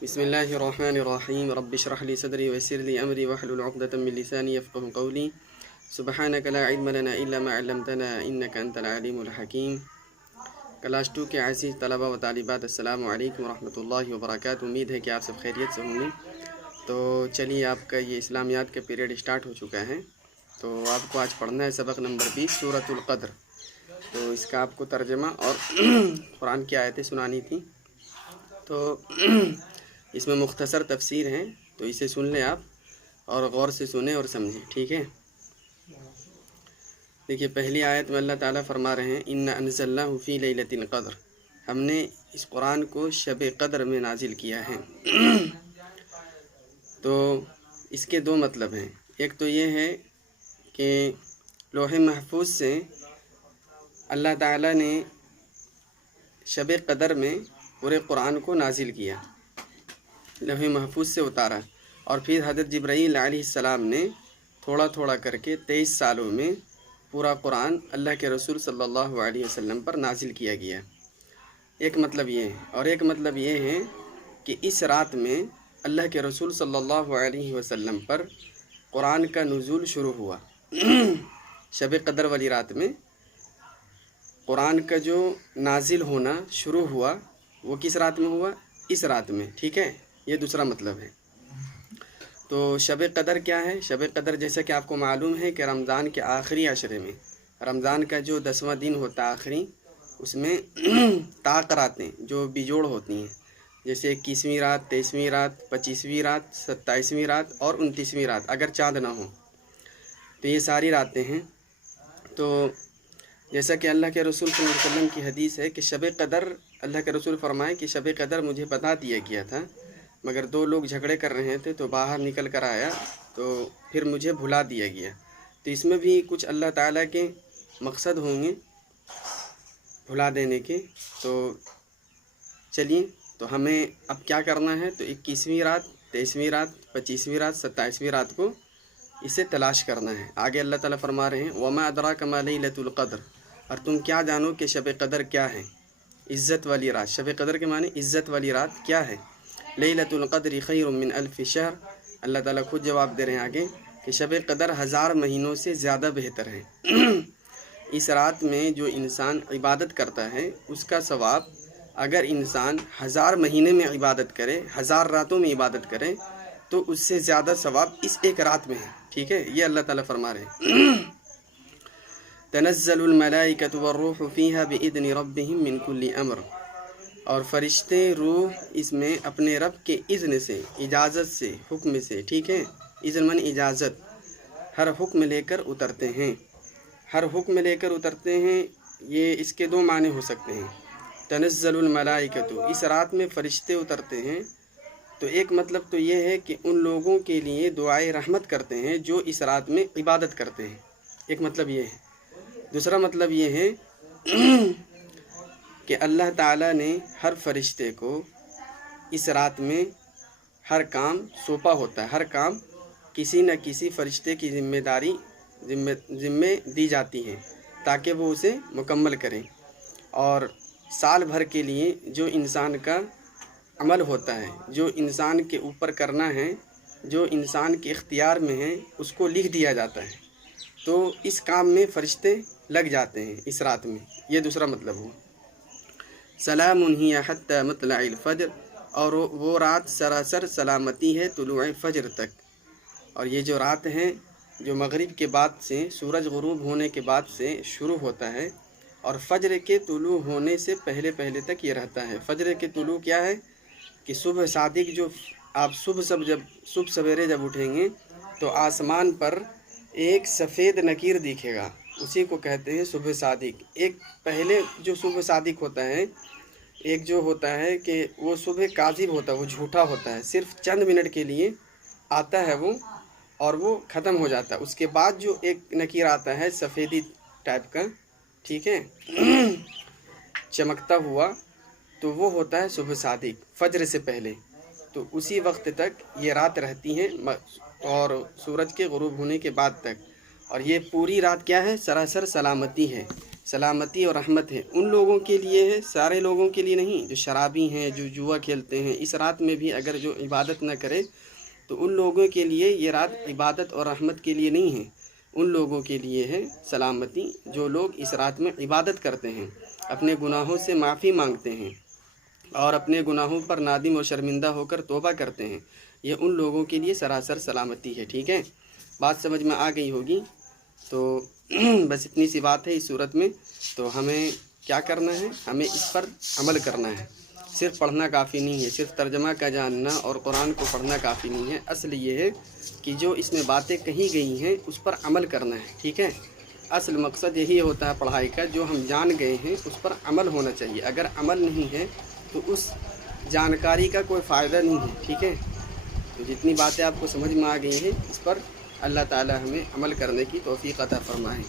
بسم الله الرحمن الرحيم رب اشرح لي صدري ويسر لي أمري واحلل عقدة من لساني يفقهوا قولي سبحانك لا علم لنا إلا ما علمتنا إنك أنت العليم الحكيم۔ کلاس 2 کے عزیز طلبہ و طالبات، السلام علیکم ورحمۃ اللہ وبرکاتہ۔ امید ہے کہ آپ سب خیریت سے ہوں گے۔ تو چلیے، آپ کا یہ اسلامیات کا پیریڈ اسٹارٹ ہو چکا ہے، تو آپ کو آج پڑھنا ہے سبق نمبر 20 سورۃ القدر۔ تو اس کا آپ کو ترجمہ اور قرآن کی آیتیں سنانی تھیں، تو اس میں مختصر تفسیر ہیں، تو اسے سن لیں آپ اور غور سے سنیں اور سمجھیں، ٹھیک ہے؟ دیکھیے، پہلی آیت میں اللہ تعالیٰ فرما رہے ہیں اِنَّا أَنزَلْنَاهُ فِي لَيْلَةِ الْقَدْرِ، ہم نے اس قرآن کو شب قدر میں نازل کیا ہے۔ تو اس کے دو مطلب ہیں۔ ایک تو یہ ہے کہ لوح محفوظ سے اللہ تعالیٰ نے شب قدر میں پورے قرآن کو نازل کیا، لوح محفوظ سے اتارا، اور پھر حضرت جبرائیل علیہ السلام نے تھوڑا تھوڑا کر کے 23 سالوں میں پورا قرآن اللہ کے رسول صلی اللہ علیہ وسلم پر نازل کیا گیا۔ ایک مطلب یہ ہے، اور ایک مطلب یہ ہے کہ اس رات میں اللہ کے رسول صلی اللہ علیہ وسلم پر قرآن کا نزول شروع ہوا۔ شب قدر والی رات میں قرآن کا جو نازل ہونا شروع ہوا، وہ کس رات میں ہوا؟ اس رات میں، ٹھیک ہے؟ یہ دوسرا مطلب ہے۔ تو شب قدر کیا ہے؟ شب قدر جیسا کہ آپ کو معلوم ہے کہ رمضان کے آخری عشرے میں، رمضان کا جو 10واں دن ہوتا ہے آخری، اس میں طاق راتیں جو بیجوڑ ہوتی ہیں، جیسے 21ویں رات، 23ویں رات، 25ویں رات، 27ویں رات اور 29ویں رات، اگر چاند نہ ہو تو یہ ساری راتیں ہیں۔ تو جیسا کہ اللہ کے رسول صلی اللہ علیہ وسلم کی حدیث ہے کہ شب قدر، اللہ کے رسول فرمائے کہ شب قدر مجھے بتا دیا گیا تھا، مگر 2 لوگ جھگڑے کر رہے تھے تو باہر نکل کر آیا، تو پھر مجھے بھلا دیا گیا۔ تو اس میں بھی کچھ اللہ تعالیٰ کے مقصد ہوں گے بھلا دینے کے۔ تو چلیے، تو ہمیں اب کیا کرنا ہے؟ تو 21ویں رات، 23ویں رات، 25ویں رات، 27ویں رات کو اسے تلاش کرنا ہے۔ آگے اللہ تعالیٰ فرما رہے ہیں وَمَا أَدْرَاكَ مَا لَيْلَةُ الْقَدْرِ، اور تم کیا جانو کہ شب قدر کیا ہے؟ عزت والی رات۔ شب قدر کے معنی عزت والی رات کیا ہے؟ لیلۃ القدر خیر من الف شہر، اللہ تعالیٰ خود جواب دے رہے ہیں آگے کہ شب قدر 1000 مہینوں سے زیادہ بہتر ہے۔ اس رات میں جو انسان عبادت کرتا ہے، اس کا ثواب اگر انسان 1000 مہینے میں عبادت کرے، 1000 راتوں میں عبادت کرے، تو اس سے زیادہ ثواب اس ایک رات میں ہے، ٹھیک ہے؟ یہ اللہ تعالیٰ فرما رہے ہیں تنزل الملائکۃ والروح فیہا بإذن ربہم من کل امر، اور فرشتے روح اس میں اپنے رب کے اذن سے، اجازت سے، حکم سے، ٹھیک ہے؟ اذن من اجازت، ہر حکم لے کر اترتے ہیں۔ ہر حکم لے کر اترتے ہیں، یہ اس کے 2 معنی ہو سکتے ہیں۔ تنزل الملائکۃ، اس رات میں فرشتے اترتے ہیں، تو ایک مطلب تو یہ ہے کہ ان لوگوں کے لیے دعائے رحمت کرتے ہیں جو اس رات میں عبادت کرتے ہیں، ایک مطلب یہ ہے۔ دوسرا مطلب یہ ہے کہ اللہ تعالیٰ نے ہر فرشتے کو اس رات میں ہر کام سونپا ہوتا ہے، ہر کام کسی نہ کسی فرشتے کی ذمہ دی جاتی ہے تاکہ وہ اسے مکمل کریں، اور سال بھر کے لیے جو انسان کا عمل ہوتا ہے، جو انسان کے اوپر کرنا ہے، جو انسان کے اختیار میں ہے، اس کو لکھ دیا جاتا ہے، تو اس کام میں فرشتے لگ جاتے ہیں اس رات میں۔ یہ دوسرا مطلب ہو۔ سلام ہی حتی مطلع الفجر، اور وہ رات سراسر سلامتی ہے طلوع فجر تک۔ اور یہ جو رات ہے جو مغرب کے بعد سے، سورج غروب ہونے کے بعد سے شروع ہوتا ہے، اور فجر کے طلوع ہونے سے پہلے پہلے تک یہ رہتا ہے۔ فجر کے طلوع کیا ہے کہ صبح صادق، جو آپ صبح سویرے جب اٹھیں گے تو آسمان پر ایک سفید نکیر دکھے گا، اسی کو کہتے ہیں صبح صادق۔ ایک پہلے جو صبح صادق ہوتا ہے، ایک جو ہوتا ہے کہ وہ صبح کاذب ہوتا ہے، وہ جھوٹا ہوتا ہے، صرف چند منٹ کے لیے آتا ہے وہ اور وہ ختم ہو جاتا ہے۔ اس کے بعد جو ایک نکیر آتا ہے سفیدی ٹائپ کا، ٹھیک ہے، چمکتا ہوا، تو وہ ہوتا ہے صبح صادق، فجر سے پہلے۔ تو اسی وقت تک یہ رات رہتی ہے، اور سورج کے غروب ہونے کے بعد تک، اور یہ پوری رات کیا ہے؟ سراسر سلامتی ہے، سلامتی اور رحمت ہے ان لوگوں کے لیے ہے، سارے لوگوں کے لیے نہیں۔ جو شرابی ہیں، جو جوا کھیلتے ہیں، اس رات میں بھی اگر جو عبادت نہ کرے تو ان لوگوں کے لیے یہ رات عبادت اور رحمت کے لیے نہیں ہے، ان لوگوں کے لیے ہے سلامتی جو لوگ اس رات میں عبادت کرتے ہیں، اپنے گناہوں سے معافی مانگتے ہیں اور اپنے گناہوں پر نادم و شرمندہ ہو کر توبہ کرتے ہیں، یہ ان لوگوں کے لیے سراسر سلامتی ہے۔ ٹھیک ہے، بات سمجھ میں آ گئی ہوگی۔ تو بس اتنی سی بات ہے اس صورت میں۔ تو ہمیں کیا کرنا ہے؟ ہمیں اس پر عمل کرنا ہے، صرف پڑھنا کافی نہیں ہے، صرف ترجمہ کا جاننا اور قرآن کو پڑھنا کافی نہیں ہے۔ اصل یہ ہے کہ جو اس میں باتیں کہی گئی ہیں اس پر عمل کرنا ہے۔ ٹھیک ہے، اصل مقصد یہی ہوتا ہے پڑھائی کا، جو ہم جان گئے ہیں اس پر عمل ہونا چاہیے، اگر عمل نہیں ہے تو اس جانکاری کا کوئی فائدہ نہیں ہے۔ ٹھیک ہے، تو جتنی باتیں آپ کو سمجھ میں آ گئی ہیں اس پر اللہ تعالی ہمیں عمل کرنے کی توفیق عطا فرمائے۔